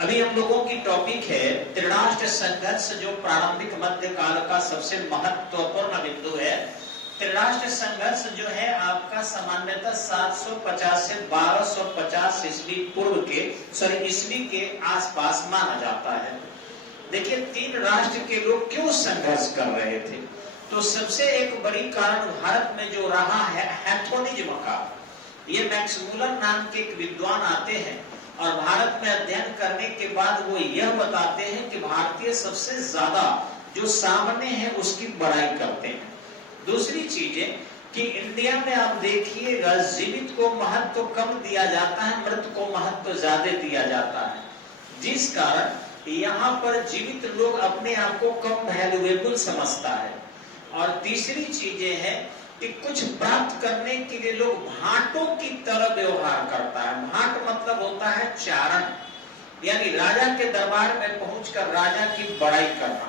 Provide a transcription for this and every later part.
अभी हम लोगों की टॉपिक है त्रिराष्ट्र संघर्ष, जो प्रारंभिक मध्य काल का सबसे महत्वपूर्ण बिंदु है। त्रिराष्ट्र संघर्ष जो है आपका सामान्यतः 750 से 1250 ईस्वी के आसपास माना जाता है। देखिए, तीन राष्ट्र के लोग क्यों संघर्ष कर रहे थे? तो सबसे एक बड़ी कारण भारत में जो रहा है हैथोनिज्म का। ये मैक्समूलर नाम के एक विद्वान आते हैं और भारत में अध्ययन करने के बाद वो यह बताते हैं कि भारतीय सबसे ज्यादा जो सामने है उसकी बड़ाई करते हैं। दूसरी चीजें कि इंडिया में आप देखिएगा जीवित को महत्व कम दिया जाता है, मृत को महत्व ज्यादा दिया जाता है, जिस कारण यहाँ पर जीवित लोग अपने आप को कम वैल्यूएबल समझता है। और तीसरी चीजें हैं कि कुछ प्राप्त करने के लिए लोग भाटों की तरह व्यवहार करता है। भाट मतलब होता है चारण, यानी राजा के दरबार में पहुंचकर राजा की बड़ाई करना।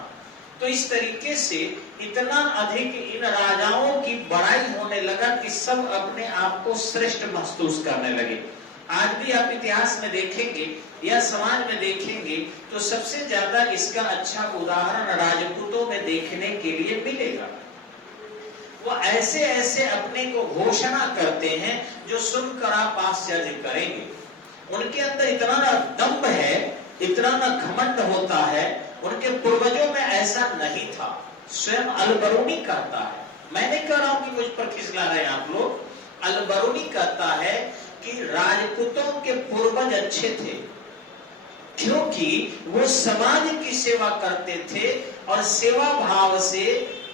तो इस तरीके से इतना अधिक इन राजाओं की बड़ाई होने लगा कि सब अपने आप को श्रेष्ठ महसूस करने लगे। आज भी आप इतिहास में देखेंगे या समाज में देखेंगे तो सबसे ज्यादा इसका अच्छा उदाहरण राजपूतों में देखने के लिए मिलेगा। वो ऐसे ऐसे अपने को घोषणा करते हैं जो सुनकर आप आश्चर्य करेंगे। उनके अंदर इतना ना दम्भ है, इतना ना घमंड होता है, उनके पूर्वजों में ऐसा नहीं था। स्वयं अल-बरूनी कहता है, मैं नहीं कह रहा हूं कि मुझ पर खिसला रहे आप लोग, अल-बरूनी कहता है कि राजपूतों के पूर्वज अच्छे थे क्योंकि वो समाज की सेवा करते थे और सेवा भाव से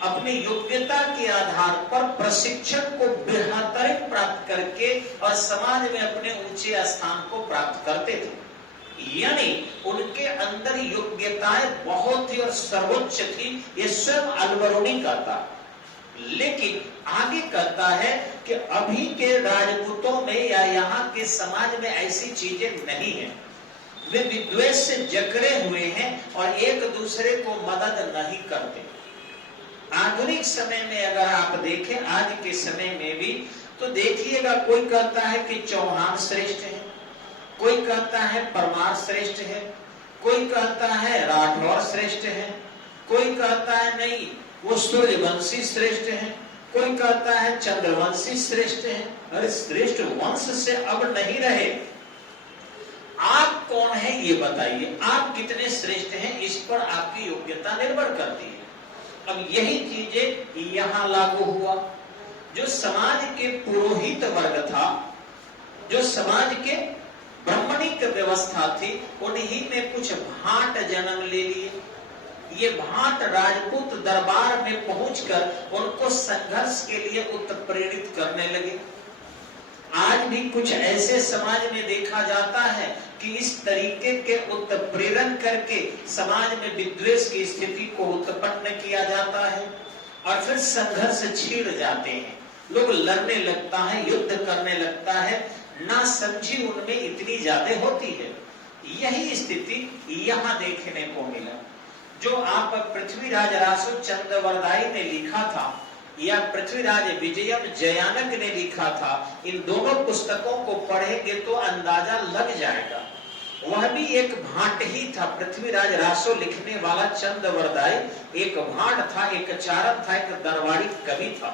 अपनी योग्यता के आधार पर प्रशिक्षण को बेहतरीन प्राप्त करके और समाज में अपने ऊंचे स्थान को प्राप्त करते थे। यानी उनके अंदर योग्यताएं बहुत ही और सर्वोच्च थी, ये स्वयं अल-बरूनी कहता। लेकिन आगे कहता है कि अभी के राजपूतों में या यहाँ के समाज में ऐसी चीजें नहीं है। वे विद्वेष से जकड़े हुए हैं और एक दूसरे को मदद नहीं करते। आधुनिक समय में अगर आप देखें, आज के समय में भी, तो देखिएगा कोई कहता है कि चौहान श्रेष्ठ है, कोई कहता है परमार श्रेष्ठ है, कोई कहता है राठौर श्रेष्ठ है, कोई कहता है नहीं वो सूर्यवंशी श्रेष्ठ है, कोई कहता है चंद्रवंशी श्रेष्ठ है। अरे श्रेष्ठ वंश से अब नहीं रहे। आप कौन है ये बताइए, आप कितने श्रेष्ठ हैं, इस पर आपकी योग्यता निर्भर करती है। अब यही चीजें यहाँ लागू हुआ। जो समाज के पुरोहित वर्ग था, जो समाज के ब्राह्मणिक व्यवस्था थी, उन्हीं में कुछ भाट जन्म ले लिए। ये भाट राजपूत दरबार में पहुंचकर उनको संघर्ष के लिए उत्प्रेरित करने लगे। आज भी कुछ ऐसे समाज में देखा जाता है कि इस तरीके के उत्प्रेरण करके समाज में विद्वेष की स्थिति को उत्पन्न किया जाता है और फिर संघर्ष छिड़ जाते हैं। लोग लड़ने लगता है, युद्ध करने लगता है, ना समझी उनमें इतनी ज्यादा होती है। यही स्थिति यहाँ देखने को मिला। जो आप पृथ्वीराज रासो चंद्रवरदाई ने लिखा था या पृथ्वीराज विजयम जयानक ने लिखा था, इन दोनों पुस्तकों को पढ़ेंगे तो अंदाजा लग जाएगा। वह भी एक भाट ही था। पृथ्वीराज रासो लिखने वाला चंद्रवरदाई एक भाट था, एक चारण था, एक दरबारी कवि था,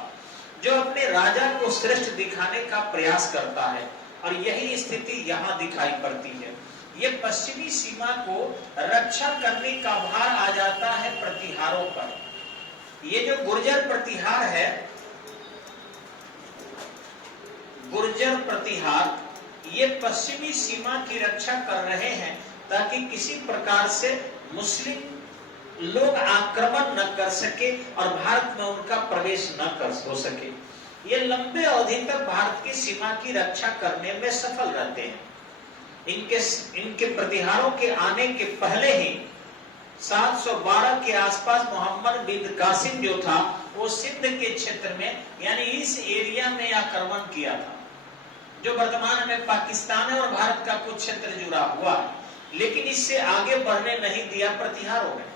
जो अपने राजा को श्रेष्ठ दिखाने का प्रयास करता है। और यही स्थिति यहाँ दिखाई पड़ती है। ये पश्चिमी सीमा को रक्षा करने का भार आ जाता है प्रतिहारों पर। ये जो गुर्जर प्रतिहार है, गुर्जर प्रतिहार, ये पश्चिमी सीमा की रक्षा कर रहे हैं ताकि किसी प्रकार से मुस्लिम लोग आक्रमण न कर सके और भारत में उनका प्रवेश न कर हो सके। ये लंबे अवधि तक भारत की सीमा की रक्षा करने में सफल रहते हैं। इनके प्रतिहारों के आने के पहले ही 712 के आसपास मोहम्मद बिन कासिम जो था, वो सिंध के क्षेत्र में यानी इस एरिया में आक्रमण किया था, जो वर्तमान में पाकिस्तान है और भारत का कुछ क्षेत्र जुड़ा हुआ है। लेकिन इससे आगे बढ़ने नहीं दिया प्रतिहारों ने।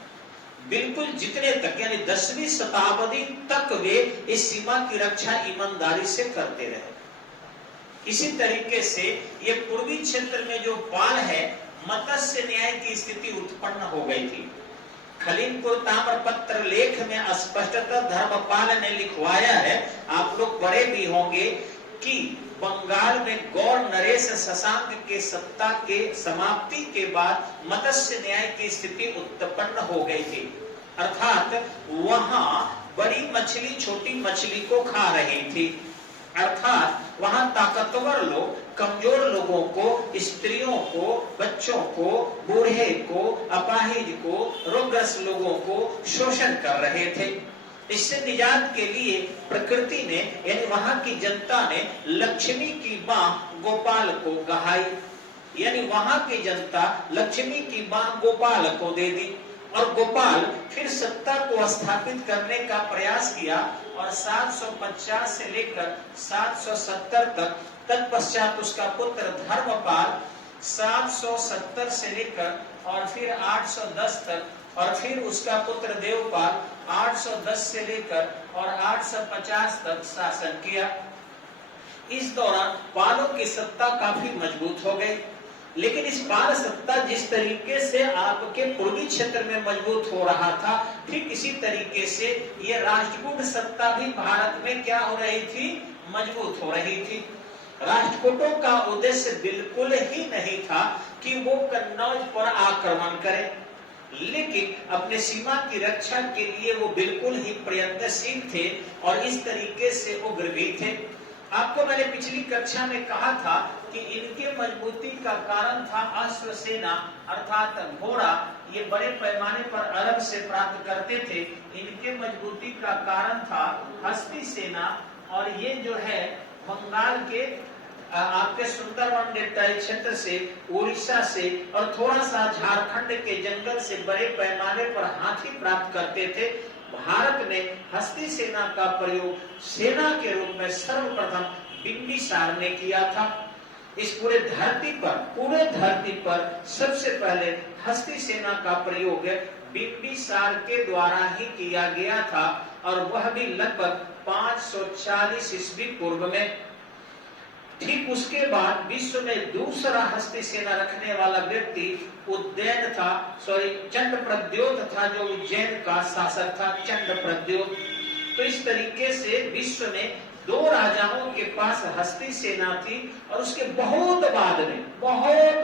बिल्कुल जितने तक यानी 10वीं शताब्दी तक वे इस सीमा की रक्षा ईमानदारी से करते रहे। इसी तरीके से ये पूर्वी क्षेत्र में जो पाल है, मत्स्य न्याय न्याय की स्थिति उत्पन्न हो गई थी। खलीमपुर ताम्रपत्र लेख में स्पष्टतः धर्मपाल ने लिखवाया है, आप लोग पढ़े भी होंगे, कि बंगाल में गौर नरेश शशांक के सत्ता के समाप्ति के बाद मत्स्य न्याय की स्थिति उत्पन्न हो गई थी। अर्थात वहां बड़ी मछली छोटी मछली को खा रही थी। अर्थात वहां ताकतवर लोग कमजोर लोगों को, स्त्रियों को, बच्चों को, बूढ़े को, अपाहिज को, रोगग्रस्त लोगों को शोषण कर रहे थे। इससे निजात के लिए प्रकृति ने यानी वहां की जनता ने लक्ष्मी की मां गोपाल को गहाई, यानी वहां की जनता लक्ष्मी की मां गोपाल को दे दी और गोपाल फिर सत्ता को स्थापित करने का प्रयास किया और 750 से लेकर 770 तक, तत्पश्चात उसका पुत्र धर्मपाल 770 से लेकर और फिर 810 तक और फिर उसका पुत्र देवपाल 810 से लेकर और 850 तक शासन किया। इस दौरान पालों की सत्ता काफी मजबूत हो गई, लेकिन इस पाल सत्ता जिस तरीके से आपके पूर्वी क्षेत्र में मजबूत हो रहा था, ठीक इसी तरीके से ये राष्ट्रकूट सत्ता भी भारत में क्या हो रही थी, मजबूत हो रही थी। राष्ट्रकूटों का उद्देश्य बिल्कुल ही नहीं था कि वो कन्नौज पर आक्रमण करें, लेकिन अपने सीमा की रक्षा के लिए वो बिल्कुल ही प्रयत्नशील थे और इस तरीके से उग्र भी थे। आपको मैंने पिछली कक्षा में कहा था कि इनके मजबूती का कारण था अश्व सेना अर्थात घोड़ा, ये बड़े पैमाने पर अरब से प्राप्त करते थे। इनके मजबूती का कारण था हस्ती सेना और ये जो है बंगाल के आपके सुंदरवन डेल्टा क्षेत्र से, उड़ीसा से और थोड़ा सा झारखंड के जंगल से बड़े पैमाने पर हाथी प्राप्त करते थे। भारत ने हस्ती सेना का प्रयोग सेना के रूप में सर्वप्रथम बिंबिसार ने किया था। इस पूरे धरती पर सबसे पहले हस्ती सेना का प्रयोग बिंबिसार के द्वारा ही किया गया था और वह भी लगभग 540 ईस्वी पूर्व में। ठीक उसके बाद विश्व में दूसरा हस्ती सेना रखने वाला व्यक्ति उज्जैन था, चंद्रप्रद्योत था, जो उज्जैन का शासक था, चंद्रप्रद्योत। तो इस तरीके से विश्व में 2 राजाओं के पास हस्ती सेना थी और उसके बहुत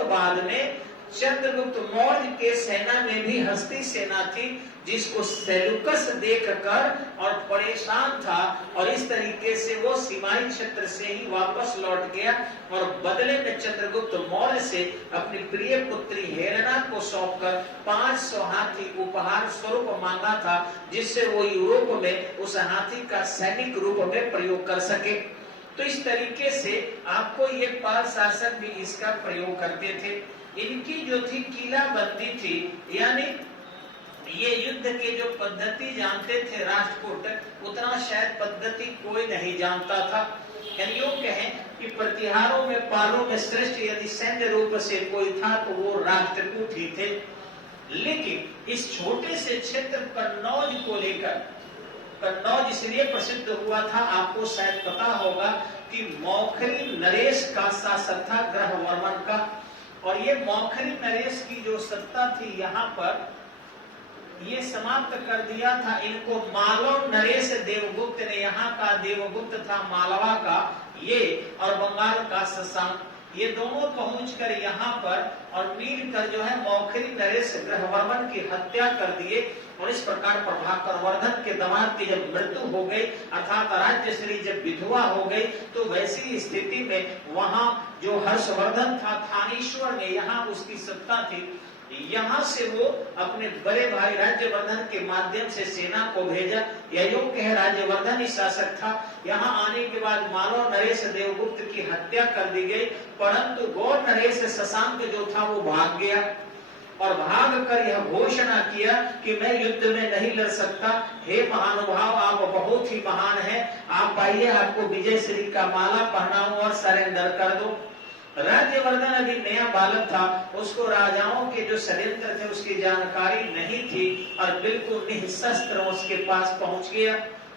बाद में चंद्रगुप्त मौर्य के सेना में भी हस्ती सेना थी, जिसको सेल्यूकस देखकर और परेशान था और इस तरीके से वो सीमाई क्षेत्र से ही वापस लौट गया और बदले में चंद्रगुप्त मौर्य से अपनी प्रिय पुत्री हेलेना को सौंपकर 500 हाथी उपहार स्वरूप मांगा था, जिससे वो यूरोप में उस हाथी का सैनिक रूप में प्रयोग कर सके। तो इस तरीके से आपको ये पाल शासक भी इसका प्रयोग करते थे। इनकी जो थी किलाबंदी थी, यानी ये युद्ध के जो पद्धति जानते थे राष्ट्रकूट, उतना शायद पद्धति कोई नहीं जानता था। यानी यूं कहें कि प्रतिहारों में पालों में श्रेष्ठ यदि सैन्य रूप से कोई था तो वो राष्ट्रकूट ही थे। लेकिन इस छोटे से क्षेत्र कन्नौज को लेकर, कन्नौज इसलिए प्रसिद्ध हुआ था, आपको शायद पता होगा कि मौखरी नरेश का शासक था ग्रहवर्मन का, और ये मौखरी नरेश की जो सत्ता थी यहाँ पर ये समाप्त कर दिया था। इनको मालव नरेश देवगुप्त ने, यहाँ का देवगुप्त था मालवा का ये, और बंगाल का शशांक, ये दोनों पहुंचकर यहाँ पर और मिलकर जो है मौखरी नरेश ग्रहवर्मन की हत्या कर दिए। और इस प्रकार प्रभाकर वर्धन के दामाद की जब मृत्यु हो गई अर्थात राज्यश्री जब विधवा हो गई, तो वैसी स्थिति में वहां जो हर्षवर्धन था थानेश्वर ने, यहाँ उसकी सत्ता थी, यहाँ से वो अपने बड़े भाई राज्यवर्धन के माध्यम से सेना को भेजा। यह योग्य है, राज्यवर्धन ही शासक था। यहाँ आने के बाद मालव नरेश देवगुप्त की हत्या कर दी गई, परंतु गौर नरेश शशांक जो था वो भाग गया और भाग कर यह घोषणा किया कि मैं युद्ध में नहीं लड़ सकता। हे महानुभाव, आप बहुत ही महान हैं, आप आइए, आपको विजय श्री का माला पहनाऊं और सरेंडर कर दो। राज्यवर्धन अभी नया बालक था, उसको राजाओं के जो षड्यंत्र थे उसकी जानकारी नहीं थी और बिल्कुल निःशस्त्र उसके पास पहुंच गया।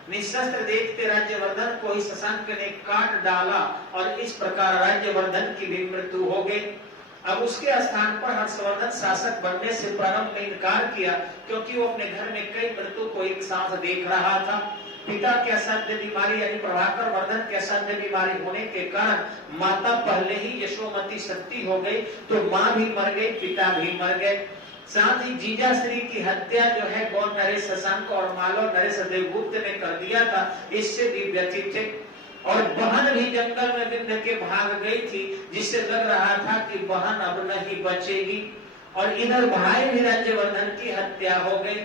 निःशस्त्र देखते राज्यवर्धन को ही शशांक ने काट डाला और इस प्रकार राज्यवर्धन की भी मृत्यु हो गई। अब उसके स्थान पर हर्षवर्धन शासक बनने से प्रारंभ में इनकार किया, क्योंकि वो अपने घर में कई मृत्यु को एक साथ देख रहा था। पिता के असाध्य बीमारी यानी प्रभाकर वर्धन के असाध्य बीमारी होने के कारण माता पहले ही यशोमती सती हो गई, तो माँ भी मर गई, पिता भी मर गए। साथ ही जीजाश्री की हत्या जो है गौर नरेश शशांक और मालव नरेश देवगुप्त ने कर दिया था, इससे भी व्यथित थे। और बहन भी जंगल में विंध्य के भाग गई थी, जिससे लग रहा था कि बहन अब नहीं बचेगी। और इधर भाई भी राज्यवर्धन की हत्या हो गई।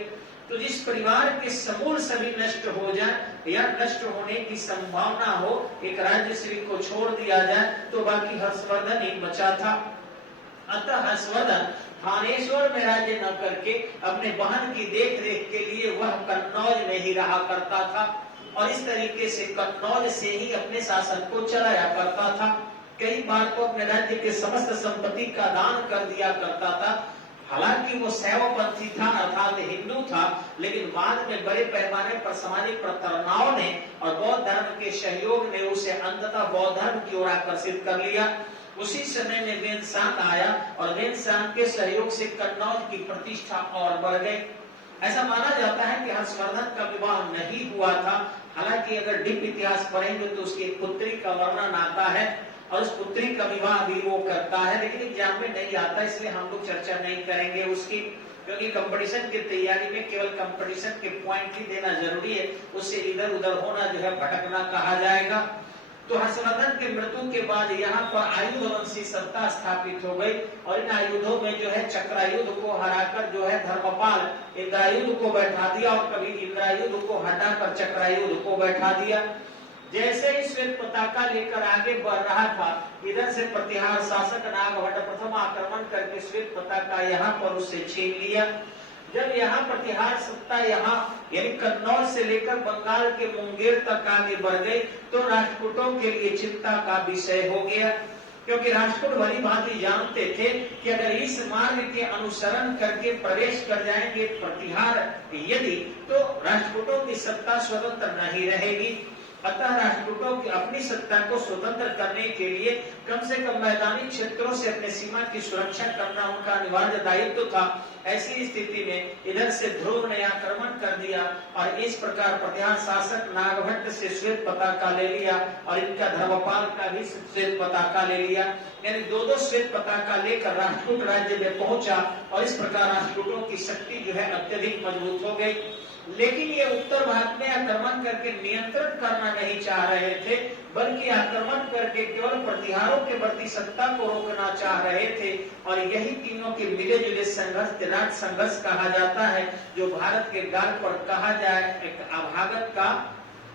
तो जिस परिवार के समूल सभी नष्ट हो जाए या नष्ट होने की संभावना हो, एक राज्यश्री को छोड़ दिया जाए, तो बाकी हर्षवर्धन ही बचा था। अतः हर्षवर्धन थानेश्वर में राज्य न करके अपने बहन की देख रेख के लिए वह कन्नौज में ही रहा करता था, और इस तरीके से कन्नौज से ही अपने शासन को चलाया करता था। कई बार तो अपने राज्य के समस्त संपत्ति का दान कर दिया करता था। हालांकि वो शैवपंथी था अर्थात हिंदू था, लेकिन बाद में बड़े पैमाने पर सामाजिक प्रताड़नाओं ने और बौद्ध धर्म के सहयोग ने उसे अंततः बौद्ध धर्म की ओर आकर्षित कर लिया। उसी समय में वेनसांग आया और वेनसांग के सहयोग से कन्नौज की प्रतिष्ठा और बढ़ गई। ऐसा माना जाता है कि हर्षवर्धन का विवाह नहीं हुआ था। हालांकि अगर डीप इतिहास पढ़ेंगे तो उसकी पुत्री का वर्णन आता है और उस पुत्री का विवाह भी वो करता है, लेकिन एग्जाम में नहीं आता, इसलिए हम लोग चर्चा नहीं करेंगे उसकी, क्योंकि कंपटीशन की तैयारी में केवल कंपटीशन के पॉइंट ही देना जरूरी है, उससे इधर उधर होना जो है भटकना कहा जाएगा। तो हर्षवर्धन की मृत्यु के बाद यहाँ पर आयुध वंशी सत्ता स्थापित हो गई, और इन आयुधों में जो है चक्रायुध को हराकर जो है धर्मपाल इंद्रायुध को बैठा दिया, और कभी इंद्रायुध को हटाकर चक्रायुध को बैठा दिया। जैसे ही श्वेत पताका लेकर आगे बढ़ रहा था, इधर से प्रतिहार शासक नागभट्ट प्रथम आक्रमण करके श्वेत पताका यहाँ पर उससे छीन लिया। जब यहाँ प्रतिहार सत्ता यहाँ यानी कन्नौज से लेकर बंगाल के मुंगेर तक आगे बढ़ गई, तो राष्ट्रकूटों के लिए चिंता का विषय हो गया, क्योंकि राष्ट्रकूट भली भांति जानते थे कि अगर इस मार्ग के अनुसरण करके प्रवेश कर जाएंगे प्रतिहार यदि, तो राष्ट्रकूटों की सत्ता स्वतंत्र नहीं रहेगी। अतः राष्ट्रकूटों की अपनी सत्ता को स्वतंत्र करने के लिए कम से कम मैदानी क्षेत्रों से अपने सीमा की सुरक्षा करना उनका अनिवार्य दायित्व था। ऐसी स्थिति में इधर से ध्रुव ने आक्रमण कर दिया और इस प्रकार प्रतिहार शासक नागभट्ट से श्वेत पताका ले लिया और इनका धर्मपाल का भी श्वेत पताका ले लिया। यानी दो श्वेत पताका लेकर राष्ट्रकूट राज्य में पहुंचा और इस प्रकार राष्ट्रकूटों की शक्ति जो है अत्यधिक मजबूत हो गई। लेकिन ये उत्तर भारत में आक्रमण करके नियंत्रण करना नहीं चाह रहे थे, बल्कि आक्रमण करके केवल प्रतिहारों के प्रति सत्ता को रोकना चाह रहे थे। और यही तीनों के मिले जुले संघर्ष त्रिराट संघर्ष कहा जाता है, जो भारत के गाल पर कहा जाए एक अभागत का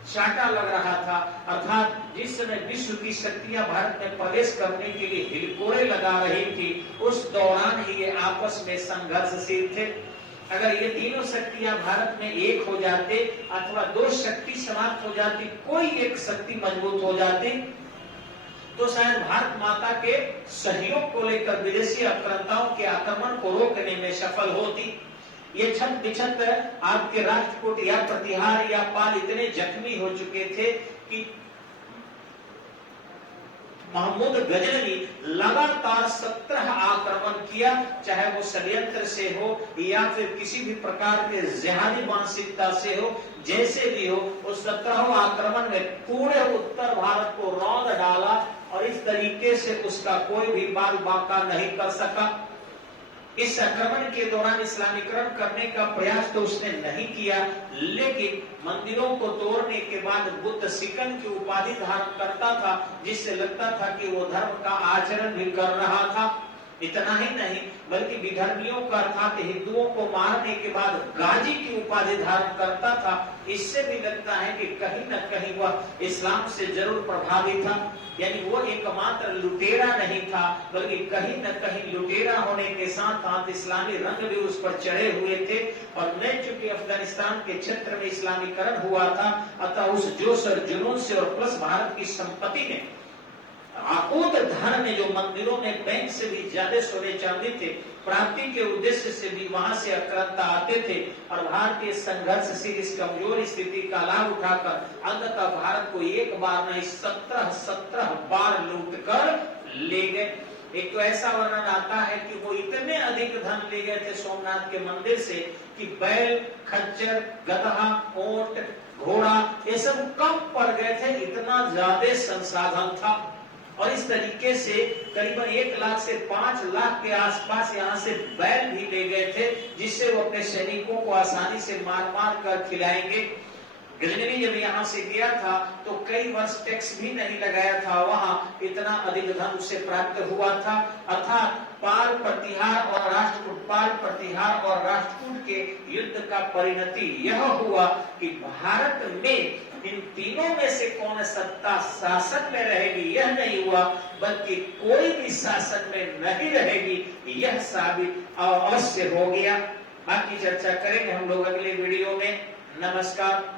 चाटा लग रहा था। अर्थात जिस समय विश्व की शक्तियां भारत में प्रवेश करने के लिए हिलकोरे लगा रही थी, उस दौरान ही ये आपस में संघर्षशील थे। अगर ये तीनों शक्तियां भारत में एक हो जाते अथवा दो शक्ति समाप्त हो जाती, कोई एक शक्ति मजबूत हो जाती, तो शायद भारत माता के सहयोग को लेकर विदेशी आक्रांताओं के आक्रमण को रोकने में सफल होती। ये छत बिछत आपके राष्ट्रकूट या प्रतिहार या पाल इतने जख्मी हो चुके थे कि महमूद गजनवी लगातार 17 आक्रमण किया, चाहे वो षड्यंत्र से हो या फिर किसी भी प्रकार के जिहादी मानसिकता से हो, जैसे भी हो, उस 17 आक्रमण में पूरे उत्तर भारत को रौंद डाला और इस तरीके से उसका कोई भी बाल बाका नहीं कर सका। इस आक्रमण के दौरान इस्लामीकरण करने का प्रयास तो उसने नहीं किया, लेकिन मंदिरों को तोड़ने के बाद बुद्ध सिकन की उपाधि धारण करता था, जिससे लगता था कि वो धर्म का आचरण भी कर रहा था। इतना ही नहीं बल्कि विधर्मियों का अर्थात हिंदुओं को मारने के बाद गाजी की उपाधि धारण करता था। इससे भी लगता है कि कहीं न कहीं वह इस्लाम से जरूर प्रभावित था, यानी वो एकमात्र लुटेरा नहीं था, बल्कि कहीं न कहीं लुटेरा होने के साथ साथ इस्लामी रंग भी उस पर चढ़े हुए थे। और मैं चूंकि अफगानिस्तान के क्षेत्र में इस्लामीकरण हुआ था, अतः उस जोश और जुनून से और प्लस भारत की संपत्ति ने आकूत धन में जो मंदिरों में बैंक से भी ज्यादा सोने चांदी थे, प्राप्ति के उद्देश्य से भी वहां से आक्रांता आते थे और भारतीय संघर्ष से इस कमजोर स्थिति का लाभ उठाकर अंततः भारत को एक बार नहीं 17 बार लूट कर ले गए। एक तो ऐसा वर्णन आता है कि वो इतने अधिक धन ले गए थे सोमनाथ के मंदिर से कि बैल, खच्चर, गधा, ऊंट, घोड़ा ये सब कम पड़ गए थे, इतना ज्यादा संसाधन था। और इस तरीके से करीबन 1 लाख से 5 लाख के आसपास यहाँ से बैल भी ले गए थे, जिससे वो अपने सैनिकों को आसानी से मार मार कर खिलाएंगे। गजनवी जब यहाँ से गया था तो कई वर्ष टैक्स भी नहीं लगाया था, वहां इतना अधिक धन उससे प्राप्त हुआ था। अर्थात पाल प्रतिहार और राष्ट्रकूट, पाल प्रतिहार और राष्ट्रकूट के युद्ध का परिणति यह हुआ कि भारत में इन तीनों में से कौन सत्ता शासन में रहेगी यह नहीं हुआ, बल्कि कोई भी शासन में नहीं रहेगी यह साबित अवश्य हो गया। बाकी चर्चा करेंगे हम लोग अगले वीडियो में। नमस्कार।